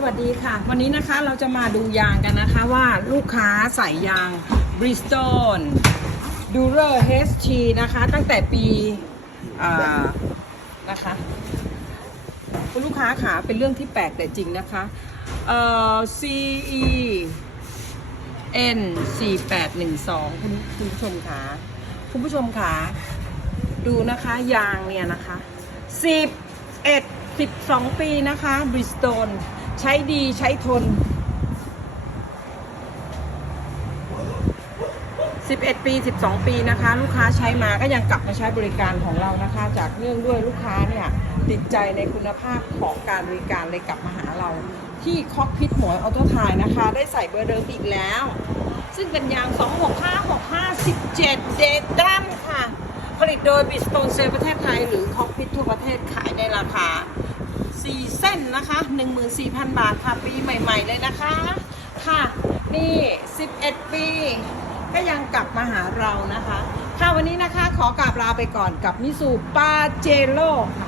สวัสดีค่ะ วันนี้นะคะเราจะมาดูยางกันนะคะว่าลูกค้าใส่ยาง Bridgestone Durer HT นะคะ ตั้งแต่ปีอ่านะคะคุณลูกค้าขาเป็นเรื่องที่แปลกแต่จริงนะคะเอ่อ CE N 4812คุณคุณผู้ชมขาคุณผู้ชมขาดูนะคะยางเนี่ยนะคะ11 12 ปีนะคะ Bridgestone ใช้ดีใช้ทน 11 ปี 12 ปีนะคะ ลูกค้าใช้มาก็ยังกลับมาใช้บริการของเรานะคะ จากเนื่องด้วยลูกค้าเนี่ยติดใจในคุณภาพของการบริการเลยกลับมาหาเราที่คอกพิทหมวยออโต้ไทยนะคะ ได้ใส่เบอร์เดิมอีกแล้ว ซึ่งเป็นยาง 2656517เดตัมค่ะ ผลิตโดยบิสโตนเซลประเทศไทย หรือคอกพิททั่วประเทศขายในราคา 4เส้นนะคะ14,000บาทค่ะปีใหม่ ๆ เลยนะคะ ค่ะ นี่11ปี ก็ยังกลับมาหาเรานะคะ ค่ะวันนี้นะคะขอกราบลาไปก่อนกับมิสูปาเจโร่ค่ะ